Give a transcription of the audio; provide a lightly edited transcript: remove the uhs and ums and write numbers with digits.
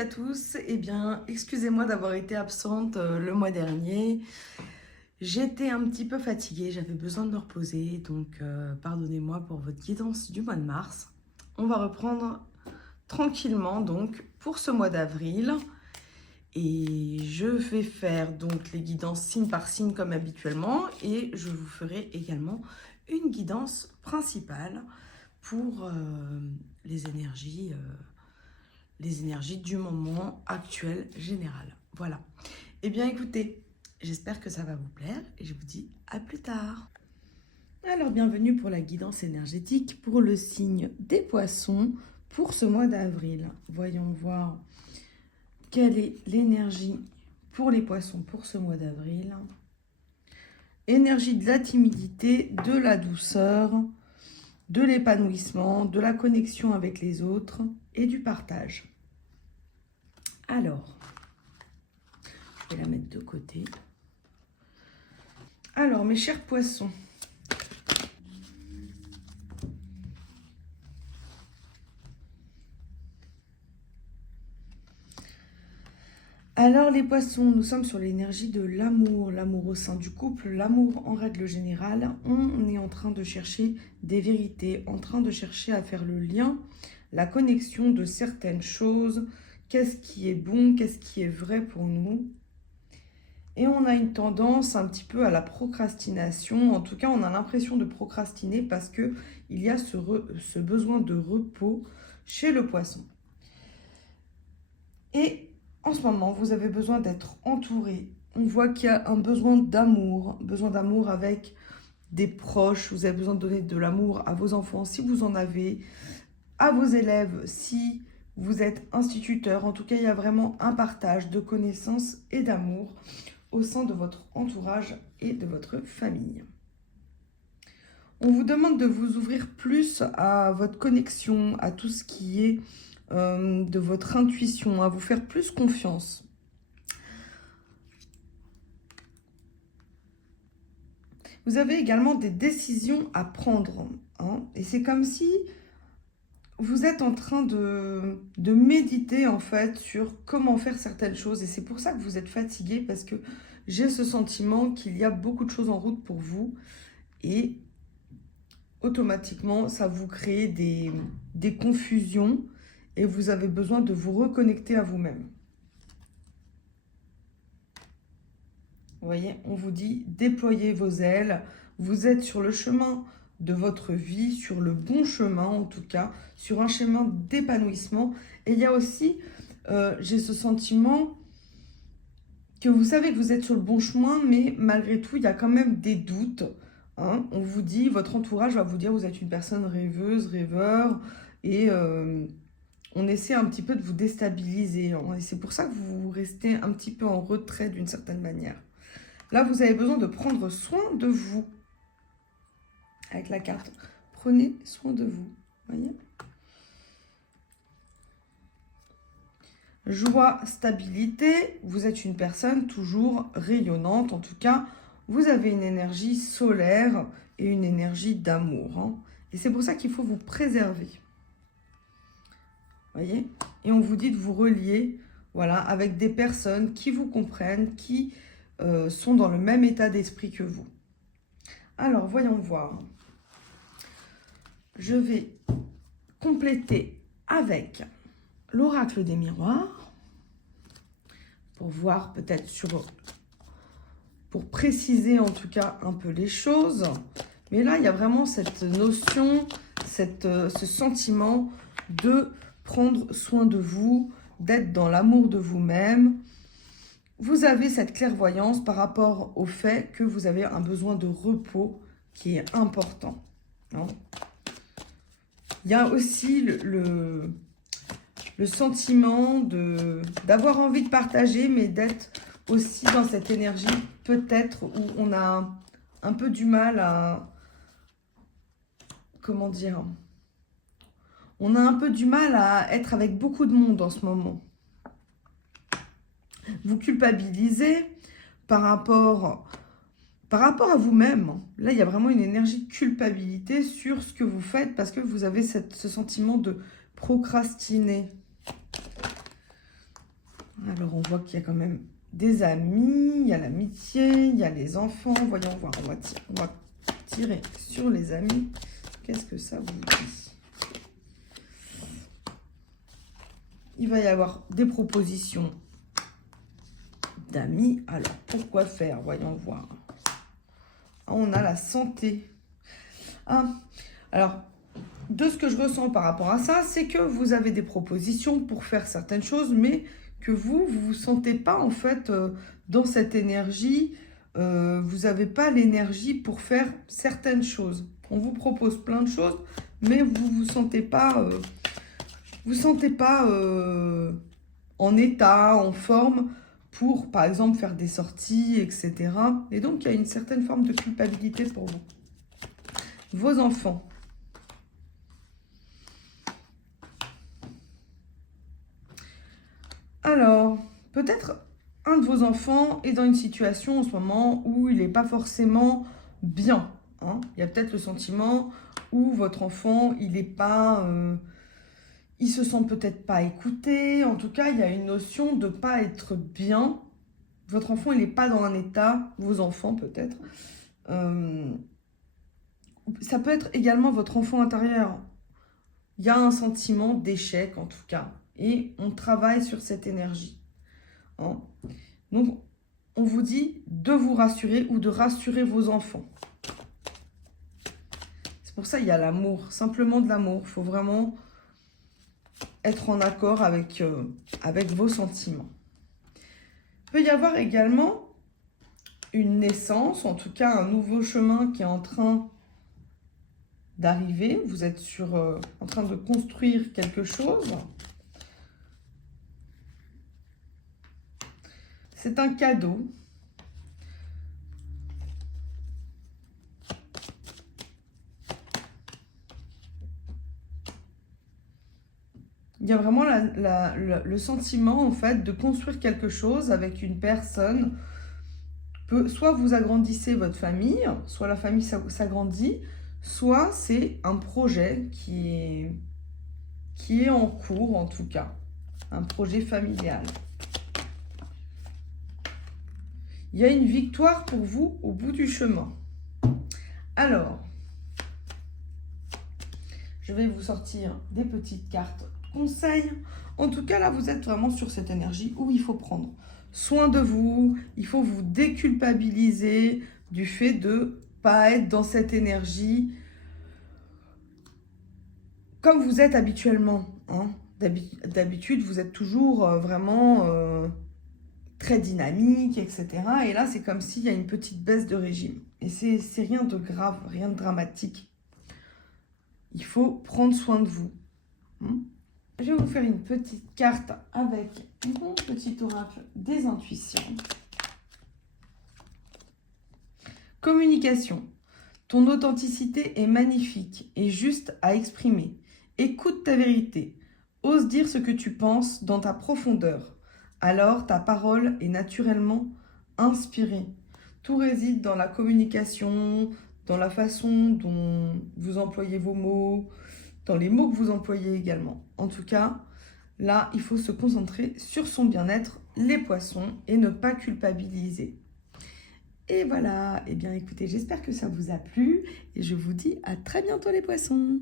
à tous. Eh bien, excusez-moi d'avoir été absente le mois dernier. J'étais un petit peu fatiguée, j'avais besoin de me reposer, donc pardonnez-moi pour votre guidance du mois de mars. On va reprendre tranquillement donc pour ce mois d'avril. Et je vais faire donc les guidances signe par signe comme habituellement. Et je vous ferai également une guidance principale pour les énergies du moment actuel général. Voilà. Eh bien écoutez, j'espère que ça va vous plaire et je vous dis à plus tard. Alors bienvenue pour la guidance énergétique pour le signe des poissons pour ce mois d'avril. Voyons voir quelle est l'énergie pour les poissons pour ce mois d'avril. Énergie de la timidité, de la douceur, de l'épanouissement, de la connexion avec les autres et du partage. Alors, je vais la mettre de côté. Alors, mes chers poissons, alors les poissons, nous sommes sur l'énergie de l'amour, l'amour au sein du couple, l'amour en règle générale. On est en train de chercher des vérités, en train de chercher à faire le lien, la connexion de certaines choses. Qu'est-ce qui est bon, qu'est-ce qui est vrai pour nous? Et on a une tendance un petit peu à la procrastination. En tout cas, on a l'impression de procrastiner parce qu'il y a ce besoin de repos chez le poisson. Et en ce moment, vous avez besoin d'être entouré. On voit qu'il y a un besoin d'amour avec des proches. Vous avez besoin de donner de l'amour à vos enfants si vous en avez, à vos élèves si vous êtes instituteur. En tout cas, il y a vraiment un partage de connaissances et d'amour au sein de votre entourage et de votre famille. On vous demande de vous ouvrir plus à votre connexion, à tout ce qui est de votre intuition, à vous faire plus confiance. Vous avez également des décisions à prendre. Et c'est comme si vous êtes en train de méditer en fait sur comment faire certaines choses. Et c'est pour ça que vous êtes fatigué parce que j'ai ce sentiment qu'il y a beaucoup de choses en route pour vous. Et automatiquement, ça vous crée des confusions. Et vous avez besoin de vous reconnecter à vous-même. Vous voyez, on vous dit déployez vos ailes. Vous êtes sur le chemin de votre vie, sur le bon chemin en tout cas, sur un chemin d'épanouissement. Et il y a aussi, j'ai ce sentiment que vous savez que vous êtes sur le bon chemin, mais malgré tout, il y a quand même des doutes. On vous dit, votre entourage va vous dire vous êtes une personne rêveuse, rêveur, et on essaie un petit peu de vous déstabiliser. Et c'est pour ça que vous restez un petit peu en retrait d'une certaine manière. Là, vous avez besoin de prendre soin de vous. Avec la carte, prenez soin de vous. Voyez ? Joie, stabilité. Vous êtes une personne toujours rayonnante. En tout cas, vous avez une énergie solaire et une énergie d'amour. Et c'est pour ça qu'il faut vous préserver. Voyez ? Et on vous dit de vous relier, voilà, avec des personnes qui vous comprennent, qui sont dans le même état d'esprit que vous. Alors, voyons voir. Je vais compléter avec l'oracle des miroirs pour voir peut-être pour préciser en tout cas un peu les choses. Mais là, il y a vraiment cette notion, ce sentiment de prendre soin de vous, d'être dans l'amour de vous-même. Vous avez cette clairvoyance par rapport au fait que vous avez un besoin de repos qui est important. Il y a aussi le sentiment d'avoir envie de partager, mais d'être aussi dans cette énergie peut-être où on a un peu du mal à... Comment dire ? On a un peu du mal à être avec beaucoup de monde en ce moment. Vous culpabilisez par rapport à vous-même. Là, il y a vraiment une énergie de culpabilité sur ce que vous faites parce que vous avez ce sentiment de procrastiner. Alors, on voit qu'il y a quand même des amis, il y a l'amitié, il y a les enfants. Voyons voir, on va tirer sur les amis. Qu'est-ce que ça vous dit? Il va y avoir des propositions d'amis. Alors, pourquoi faire? Voyons voir. On a la santé. Alors, de ce que je ressens par rapport à ça, c'est que vous avez des propositions pour faire certaines choses, mais que vous vous sentez pas en fait dans cette énergie. Vous n'avez pas l'énergie pour faire certaines choses. On vous propose plein de choses, mais vous sentez pas, en état, en forme pour, par exemple, faire des sorties, etc. Et donc, il y a une certaine forme de culpabilité pour vous. Vos enfants. Alors, peut-être un de vos enfants est dans une situation en ce moment où il n'est pas forcément bien. Hein. Il y a peut-être le sentiment où votre enfant, il n'est pas... il se sent peut-être pas écouté. En tout cas, il y a une notion de pas être bien. Votre enfant, il n'est pas dans un état, vos enfants peut-être. Ça peut être également votre enfant intérieur. Il y a un sentiment d'échec en tout cas. Et on travaille sur cette énergie. Hein. Donc, on vous dit de vous rassurer ou de rassurer vos enfants. C'est pour ça qu'il y a l'amour, simplement de l'amour. Il faut vraiment être en accord avec vos sentiments. Il peut y avoir également une naissance, en tout cas un nouveau chemin qui est en train d'arriver. Vous êtes en train de construire quelque chose. C'est un cadeau. Il y a vraiment le sentiment, en fait, de construire quelque chose avec une personne. Soit vous agrandissez votre famille, soit la famille s'agrandit, soit c'est un projet qui est en cours, en tout cas. Un projet familial. Il y a une victoire pour vous au bout du chemin. Alors, je vais vous sortir des petites cartes conseils. En tout cas, là, vous êtes vraiment sur cette énergie où il faut prendre soin de vous. Il faut vous déculpabiliser du fait de ne pas être dans cette énergie comme vous êtes habituellement. Hein. D'habitude, vous êtes toujours vraiment... très dynamique, etc. Et là, c'est comme s'il y a une petite baisse de régime. Et c'est rien de grave, rien de dramatique. Il faut prendre soin de vous. Je vais vous faire une petite carte avec mon petit oracle des intuitions. Communication. Ton authenticité est magnifique et juste à exprimer. Écoute ta vérité. Ose dire ce que tu penses dans ta profondeur. Alors ta parole est naturellement inspirée. Tout réside dans la communication, dans la façon dont vous employez vos mots, dans les mots que vous employez également. En tout cas, là, il faut se concentrer sur son bien-être, les poissons, et ne pas culpabiliser. Et voilà, eh bien écoutez, j'espère que ça vous a plu, et je vous dis à très bientôt les poissons.